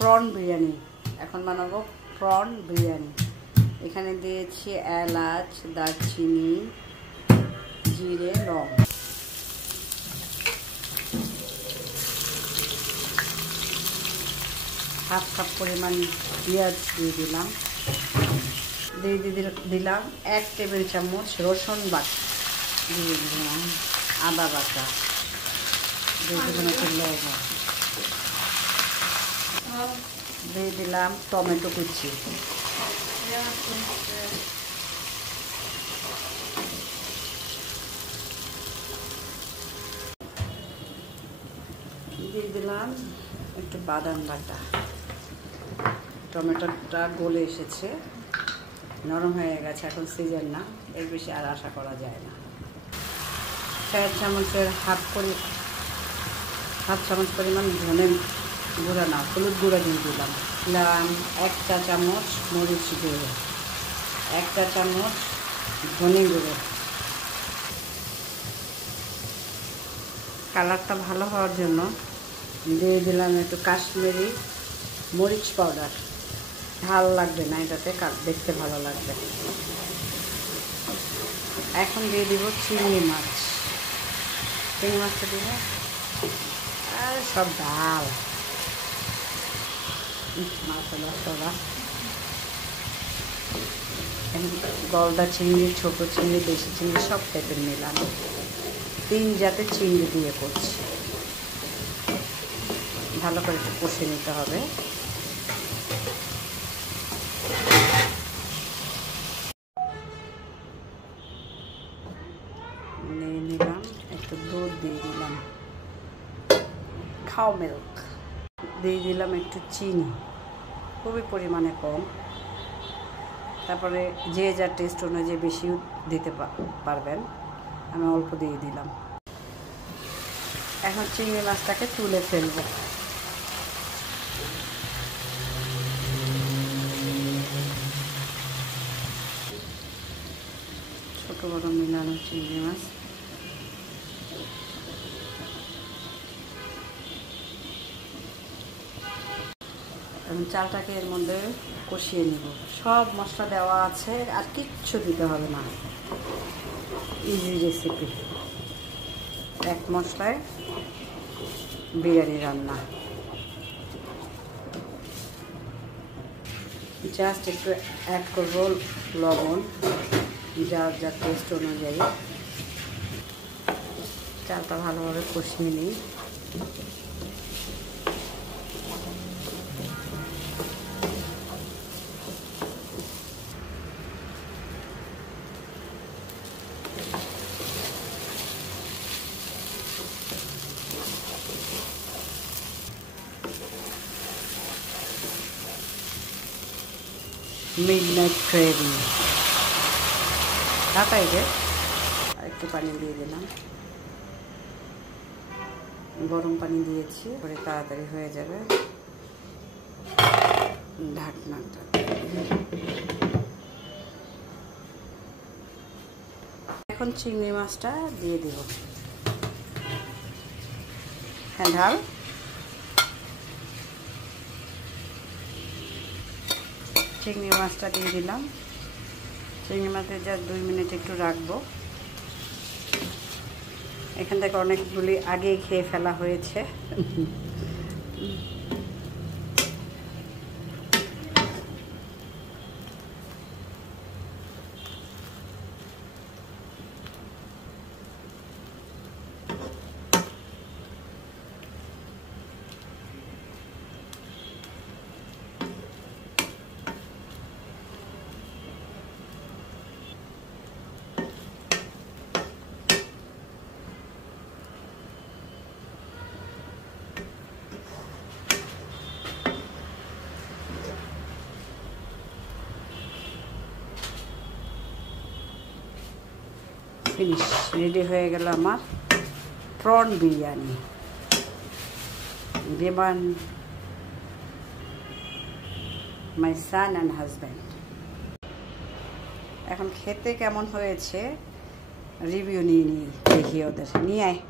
Prawn biryani. এখন বানাবো prawn biryani. এখানে দিয়েছি এলাচ, দারচিনি, জিরে, লং। হাফ কাপ পরিমাণ পেঁয়াজ দিয়ে দিলাম। দিলাম 1 টেবিল চামচ রসুন বাটা, দিয়ে দিলাম আদা বাটা, দিয়ে দিলাম টমেটো কুচি, দিয়ে দিলাম একটু বাদাম বাটা। টমেটোটা গলে এসেছে, নরম হয়ে গেছে, এখন সিজন না, এর বেশি আর আশা করা যায় না। 4 চামচের হাফ চামচ পরিমাণ ধনে গুঁড়া না হলুদ গুঁড়া দিয়ে দিলাম। 1 চা চামচ মরিচ গুঁড়ো, 1 চা চামচ ধনে গুঁড়ো। কালারটা ভালো হওয়ার জন্য দিয়ে দিলাম একটু কাশ্মীরি মরিচ পাউডার। ঝাল লাগবে না, এটাতে দেখতে ভালো লাগবে। এখন দিয়ে দিব চিংড়ি মাছটা দিব, আর সব ডাল মশলা। গলদা চিংড়ি, ছোট চিংড়ি, দেশি চিংড়ি সব টাইপের নিলাম। 3 জাতের চিংড়ি দিয়ে করছি। ভালো করে একটু কষে নিতে হবে। নিয়ে নিলাম একটু দুধ, দিয়ে দিলাম খাও মিল্ক, দিয়ে দিলাম একটু চিনি, খুবই পরিমাণে কম। তারপরে যে যার টেস্ট অনুযায়ী বেশি দিতে পারবেন, আমি অল্প দিয়ে দিলাম। এখন চিংড়ি মাছটাকে তুলে ফেলব। ছোট বড় মিলানো চিংড়ি মাছ। এবং চালটাকে এর মধ্যে কষিয়ে নেব। সব মশলা দেওয়া আছে, আর কিচ্ছু দিতে হবে না, ইজি রেসিপি। 1 মশলায় বিরিয়ানি রান্না। জাস্ট একটু অ্যাড করব লবণ, যার যার টেস্ট অনুযায়ী। চালটা ভালোভাবে কষিয়ে নিই। মিডনাইট ক্রেভিং ঢাকাই যে একটু পানি দিয়ে দিলাম। গরম পানি দিয়েছি, পরে তাড়াতাড়ি হয়ে যাবে। ঢাকনাটা এখন চিংড়ি মাছটা দিয়ে দিব। হ্যাঁ, ঢাল। চিংড়ি মাছটা দিয়ে দিলাম। চিংড়ি মাছটা যা 2 মিনিট একটু রাখবো। এখান থেকে অনেকগুলি আগেই খেয়ে ফেলা হয়েছে। ফিনিশ, রেডি হয়ে গেল আমার prawn biryani. given my son and husband। এখন খেতে কেমন হয়েছে রিভিউ নিয়ে দেখি ওদের নিয়ে আয়।